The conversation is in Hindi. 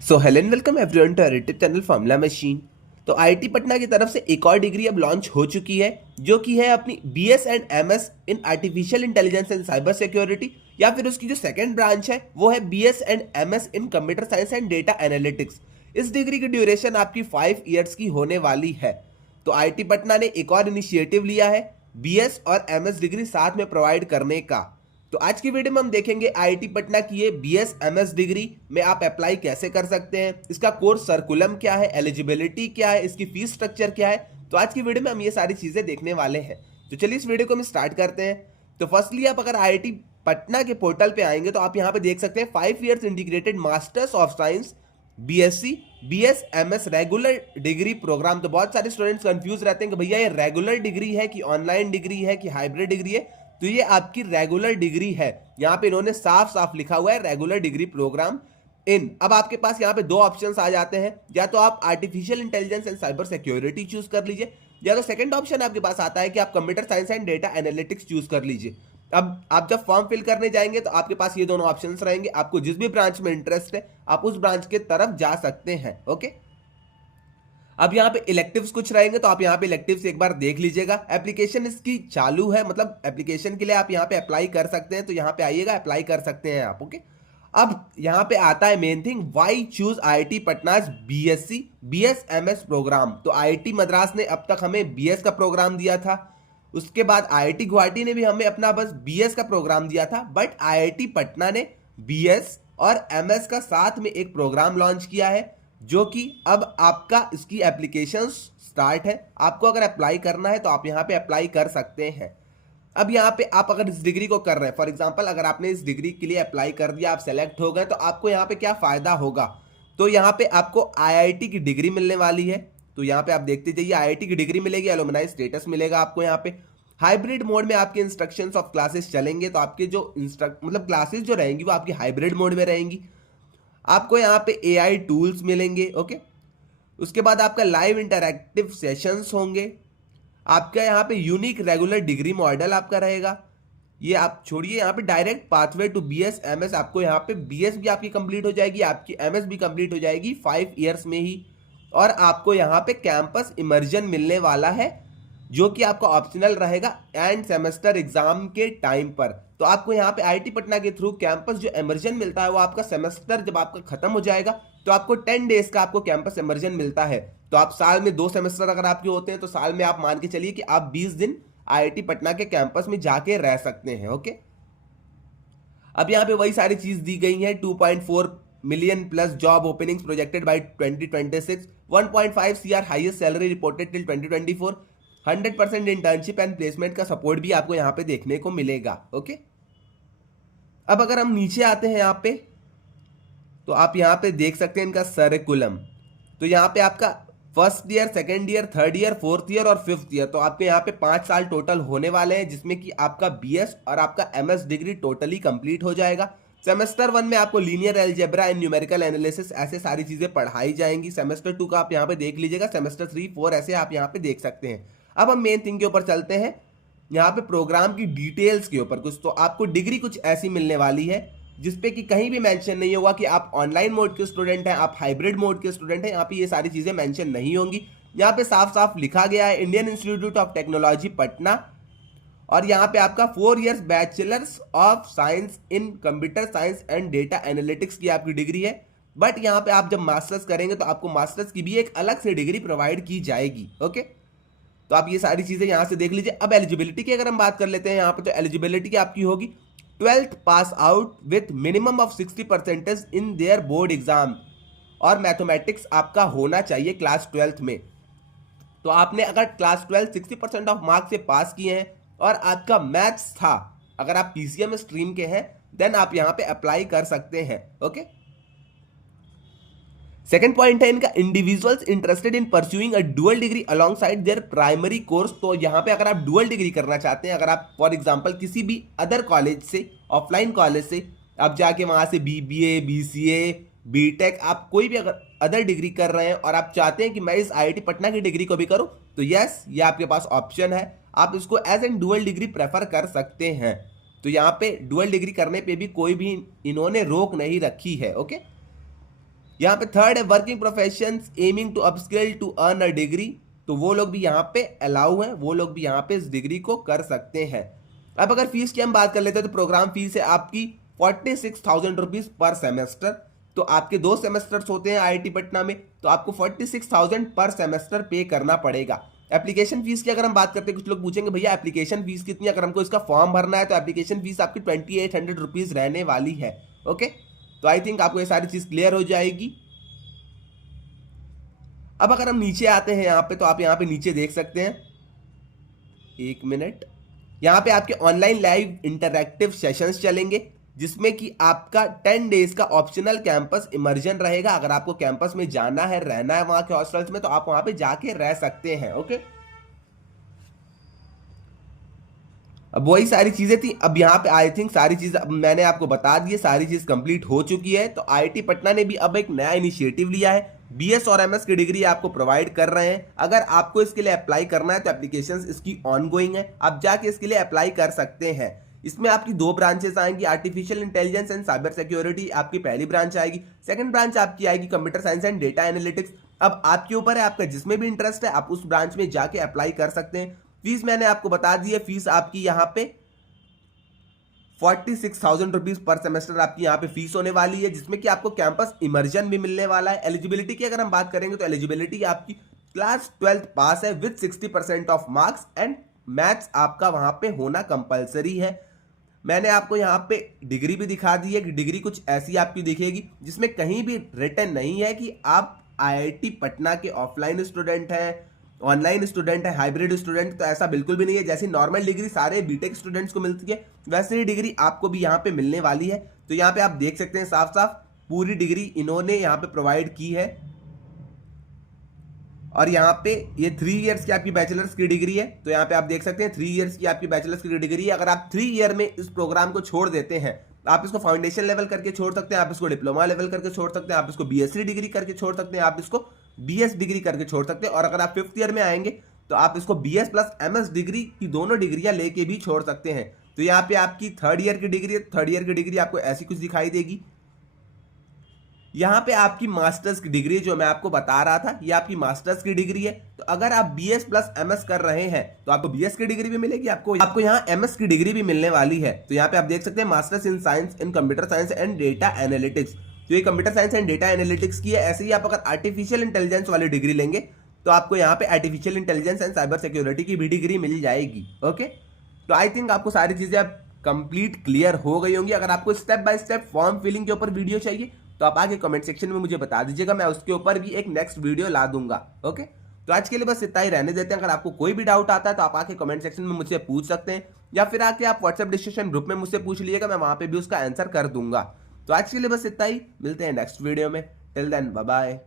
So hello and welcome everyone to YouTube channel Formula Machine. तो आईआईटी पटना की तरफ से एक और डिग्री अब लॉन्च हो चुकी है जो कि है अपनी BS and MS in artificial intelligence and cyber security, या फिर उसकी जो सेकंड ब्रांच है वो है BS and MS in computer science and data analytics. इस डिग्री की ड्यूरेशन आपकी 5 ईयर्स की होने वाली है। तो आईआईटी पटना ने एक और इनिशिएटिव लिया है बीएस और एमएस डिग्री साथ में प्रोवाइड करने का। तो आज की वीडियो में हम देखेंगे आईआईटी पटना की ये बीएस एमएस डिग्री में आप अप्लाई कैसे कर सकते हैं, इसका कोर्स सर्कुलम क्या है, एलिजिबिलिटी क्या है, इसकी फीस स्ट्रक्चर क्या है। तो आज की वीडियो में हम ये सारी चीजें देखने वाले हैं। तो चलिए इस वीडियो को हम स्टार्ट करते हैं। तो फर्स्टली आप अगर आईआईटी पटना के पोर्टल पे आएंगे तो आप यहाँ पे देख सकते हैं 5 years integrated masters of science BSc BS MS regular degree programme. तो बहुत सारे स्टूडेंट्स कंफ्यूज रहते हैं कि भैया ये रेगुलर डिग्री है कि ऑनलाइन डिग्री है कि हाइब्रिड डिग्री है। तो ये आपकी रेगुलर डिग्री है, यहाँ पे इन्होंने साफ साफ लिखा हुआ है रेगुलर डिग्री प्रोग्राम इन। अब आपके पास यहाँ पे दो ऑप्शंस आ जाते हैं, या तो आप artificial intelligence and cyber security choose कर लीजिए, या तो सेकंड ऑप्शन आपके पास आता है कि आप computer science and data analytics choose कर लीजिए। अब आप जब फॉर्म फिल करने जाएंगे तो आपके पास ये दोनों ऑप्शंस रहेंगे, आपको जिस भी ब्रांच में इंटरेस्ट है आप उस ब्रांच के तरफ जा सकते हैं। ओके, अब यहाँ पे इलेक्टिव्स कुछ रहेंगे तो आप यहाँ पे इलेक्टिव्स एक बार देख लीजिएगा। एप्लीकेशन इसकी चालू है, मतलब एप्लीकेशन के लिए आप यहाँ पे अप्लाई कर सकते हैं, तो यहाँ पे आइएगा अप्लाई कर सकते हैं आप। ओके, अब यहाँ पे आता है main thing, why choose IIT Patna's BSc BS MS program. तो आईआईटी मद्रास ने अब तक हमें बीएस का प्रोग्राम दिया था, उसके बाद आईआईटी गुवाहाटी ने भी हमें अपना बस बीएस का प्रोग्राम दिया था, बट आईआईटी पटना ने बीएस और एमएस का साथ में एक प्रोग्राम लॉन्च किया है जो कि अब आपका इसकी एप्लीकेशन स्टार्ट है। आपको अगर अप्लाई करना है तो आप यहाँ पे अप्लाई कर सकते हैं। अब यहाँ पे आप अगर इस डिग्री को कर रहे हैं, फॉर एग्जांपल अगर आपने इस डिग्री के लिए अप्लाई कर दिया, आप सेलेक्ट हो गए, तो आपको यहाँ पे क्या फायदा होगा। तो यहाँ पे आपको आईआईटी की डिग्री मिलने वाली है। तो यहाँ पे आप देखते जाइए, आईआईटी की डिग्री मिलेगी, एलुमनाई स्टेटस मिलेगा आपको। यहाँ पे हाइब्रिड मोड में आपके इंस्ट्रक्शंस ऑफ क्लासेस चलेंगे, तो आपके जो मतलब क्लासेस जो रहेंगी वो आपकी हाइब्रिड मोड में रहेंगी। आपको यहाँ पे एआई टूल्स मिलेंगे। ओके, उसके बाद आपका लाइव इंटरैक्टिव सेशंस होंगे। आपका यहाँ पे यूनिक रेगुलर डिग्री मॉडल आपका रहेगा। ये आप छोड़िए, यहाँ पे direct pathway to BS MS, आपको यहाँ पे बीएस भी आपकी कंप्लीट हो जाएगी, आपकी एमएस भी कंप्लीट हो जाएगी 5 ईयर्स में ही। और आपको यहाँ पे कैंपस इमर्जन मिलने वाला है जो कि आपका ऑप्शनल रहेगा एंड सेमेस्टर एग्जाम के टाइम पर। तो आपको यहाँ पे आईआईटी पटना के थ्रू कैंपस जो इमर्जन मिलता है वो आपका सेमेस्टर जब आपका खत्म हो जाएगा तो आपको 10 डेज का आपको कैंपस इमर्जन मिलता है। तो आप साल में 2 सेमेस्टर अगर आपके होते हैं तो साल में आप मान के चलिए कि आप 20 दिन आईआईटी पटना के कैंपस में जाके रह सकते हैं। ओके, अब यहाँ पे वही सारी चीज दी गई है। 2.4 million plus job openings projected by 2026, 1.5 CR highest salary reported till 2024, 100% internship and placement का सपोर्ट भी आपको यहाँ पे देखने को मिलेगा। ओके, अब अगर हम नीचे आते हैं यहाँ पे तो आप यहाँ पे देख सकते हैं इनका सर्कुलम। तो यहाँ पे आपका first year, second year, third year, fourth year और फिफ्थ ईयर, तो आपके यहाँ पे 5 साल टोटल होने वाले हैं, जिसमें कि आपका बीएस और आपका एमएस डिग्री टोटली कंप्लीट हो जाएगा। सेमेस्टर 1 में आपको linear algebra and numerical analysis ऐसे सारी चीजें पढ़ाई जाएंगी। सेमेस्टर 2 का आप यहाँ पे देख लीजिएगा, सेमेस्टर 3, 4 ऐसे आप यहाँ पे देख सकते हैं। अब हम मेन थिंग के ऊपर चलते हैं, यहाँ पे प्रोग्राम की डिटेल्स के ऊपर कुछ। तो आपको डिग्री कुछ ऐसी मिलने वाली है जिसपे कि कहीं भी मेंशन नहीं होगा कि आप ऑनलाइन मोड के स्टूडेंट हैं, आप हाइब्रिड मोड के स्टूडेंट हैं। यहाँ पे ये सारी चीजें मेंशन नहीं होंगी। यहाँ पे साफ साफ लिखा गया है Indian institute of technology Patna, और यहाँ पे आपका 4 years bachelors of science in computer science and data analytics की आपकी डिग्री है। बट यहाँ पे आप जब मास्टर्स करेंगे तो आपको मास्टर्स की भी एक अलग से डिग्री प्रोवाइड की जाएगी। ओके, तो आप ये सारी चीजें यहाँ से देख लीजिए। अब एलिजिबिलिटी की अगर हम बात कर लेते हैं यहाँ पे, तो एलिजिबिलिटी की आपकी होगी 12th pass out with minimum of 60% in their board exam, और मैथमेटिक्स आपका होना चाहिए क्लास 12th में। तो आपने अगर क्लास 12 60% ऑफ मार्क्स से पास किए हैं और आपका मैथ्स था, अगर आप पीसीएम स्ट्रीम के हैं, देन आप यहाँ पे अप्लाई कर सकते हैं। ओके, सेकेंड पॉइंट है इनका, individuals interested in pursuing a dual degree along side there primary course. तो यहाँ पे अगर आप डुअल डिग्री करना चाहते हैं, अगर आप फॉर एग्जांपल किसी भी अदर कॉलेज से, ऑफलाइन कॉलेज से आप जाके वहाँ से बीबीए, बीसीए, बीटेक, आप कोई भी अगर अदर डिग्री कर रहे हैं और आप चाहते हैं कि मैं इस आईआईटी पटना की डिग्री को भी करूँ, तो यस, ये आपके पास ऑप्शन है, आप इसको as an dual degree prefer कर सकते हैं। तो यहाँ पे डुअल डिग्री करने पे भी कोई भी इन्होंने रोक नहीं रखी है। ओके, यहाँ पे थर्ड है working professions aiming to upskill to earn a degree, तो वो लोग भी यहाँ पे अलाउ हैं, वो लोग भी यहाँ पे इस डिग्री को कर सकते हैं। अब अगर फीस की हम बात कर लेते हैं तो प्रोग्राम फीस है आपकी 46,000 रुपीज पर सेमेस्टर। तो आपके 2 सेमेस्टर्स होते हैं आईआईटी पटना में, तो आपको 46,000 पर सेमेस्टर पे करना पड़ेगा। एप्लीकेशन फीस की अगर हम बात करते हैं, कुछ लोग पूछेंगे भैया एप्लीकेशन फीस कितनी, अगर हमको इसका फॉर्म भरना है तो एप्लीकेशन फीस आपकी 2800 रुपीज रहने वाली है। ओके, तो आई थिंक आपको ये सारी चीज क्लियर हो जाएगी। अब अगर हम नीचे आते हैं यहाँ पे, तो आप यहाँ पे नीचे देख सकते हैं, 1 मिनट, यहाँ पे आपके ऑनलाइन लाइव इंटरैक्टिव सेशंस चलेंगे, जिसमें कि आपका 10 डेज का ऑप्शनल कैंपस इमर्जन रहेगा। अगर आपको कैंपस में जाना है, रहना है वहां के हॉस्टल्स में, तो आप वहां पे जाके रह सकते हैं। ओके, अब वही सारी चीजें थी। अब यहाँ पे आई थिंक सारी चीज मैंने आपको बता दी है, सारी चीज कंप्लीट हो चुकी है। तो आईआईटी पटना ने भी अब एक नया इनिशिएटिव लिया है, बीएस और एमएस की डिग्री आपको प्रोवाइड कर रहे हैं। अगर आपको इसके लिए अप्लाई करना है तो एप्लीकेशंस इसकी ऑनगोइंग है, आप जाके इसके लिए अप्लाई कर सकते हैं। इसमें आपकी 2 ब्रांचेस आएंगी, artificial intelligence and cyber security आपकी पहली ब्रांच आएगी, सेकंड ब्रांच आपकी आएगी computer science and data analytics. अब आपके ऊपर है, आपका जिसमें भी इंटरेस्ट है आप उस ब्रांच में जाके अप्लाई कर सकते हैं। फीस मैंने आपको बता दी है, फीस आपकी यहाँ पे 46,000 रुपीज पर सेमेस्टर आपकी यहाँ पे फीस होने वाली है, जिसमें कि आपको कैंपस इमर्जन भी मिलने वाला है। एलिजिबिलिटी की अगर हम बात करेंगे तो एलिजिबिलिटी आपकी क्लास 12th पास है with 60% of marks and maths आपका वहां पे होना कंपलसरी है। मैंने आपको यहाँ पे डिग्री भी दिखा दी है कि डिग्री कुछ ऐसी आपकी दिखेगी जिसमें कहीं भी रिटन नहीं है कि आप आईआईटी पटना के ऑफलाइन स्टूडेंट हैं, ऑनलाइन स्टूडेंट है, हाइब्रिड स्टूडेंट, तो ऐसा बिल्कुल भी नहीं है। जैसे नॉर्मल डिग्री सारे बीटेक स्टूडेंट्स को मिलती है, वैसे ही डिग्री आपको भी यहाँ पे मिलने वाली है। तो यहाँ पे आप देख सकते हैं साफ साफ पूरी डिग्री इन्होंने यहाँ पे प्रोवाइड की है। और यहाँ पे ये 3 इयर्स की आपकी बैचलर्स की डिग्री है, तो यहाँ पे आप देख सकते हैं 3 इयर्स की आपकी बैचलर्स की डिग्री है। अगर आप 3 ईयर में इस प्रोग्राम को छोड़ देते हैं, आप इसको फाउंडेशन लेवल करके छोड़ सकते हैं, आप इसको डिप्लोमा लेवल करके छोड़ सकते हैं, आप इसको बीएससी डिग्री करके छोड़ सकते हैं, आप इसको बीएस डिग्री करके छोड़ सकते हैं। और अगर आप 5th ईयर में आएंगे तो आप इसको बीएस प्लस एमएस डिग्री की दोनों डिग्रियां लेके भी छोड़ सकते हैं। तो यहाँ पे आपकी 3rd ईयर की डिग्री है, 3rd ईयर की डिग्री आपको ऐसी कुछ दिखाई देगी। यहाँ पे आपकी मास्टर्स की डिग्री जो मैं आपको बता रहा था, ये आपकी मास्टर्स की डिग्री है। तो अगर आप बीएस प्लस एमएस कर रहे हैं तो आपको बीएस की डिग्री भी मिलेगी, आपको यहाँ एमएस की डिग्री भी मिलने वाली है। तो यहाँ पे आप देख सकते हैं masters in science in computer science and data analytics, तो ये computer science and data analytics की है। ऐसे ही आप अगर आर्टिफिशियल इंटेलिजेंस वाली डिग्री लेंगे तो आपको यहाँ पे artificial intelligence and cyber security की भी डिग्री मिल जाएगी। ओके, तो आई थिंक आपको सारी चीजें अब कंप्लीट क्लियर हो गई होंगी। अगर आपको step by step form filling के ऊपर वीडियो चाहिए तो आप आगे कमेंट सेक्शन में मुझे बता दीजिएगा, मैं उसके ऊपर भी एक नेक्स्ट वीडियो ला दूंगा। ओके, तो आज के लिए बस इतना ही रहने देते हैं। अगर आपको कोई भी डाउट आता है तो आप आके कमेंट सेक्शन में मुझसे पूछ सकते हैं, या फिर आके आप व्हाट्सएप डिस्कशन ग्रुप में मुझसे पूछ लीजिएगा, मैं वहां पे भी उसका आंसर कर दूंगा। तो आज के लिए बस इतना ही, मिलते हैं नेक्स्ट वीडियो में। Till then bye bye.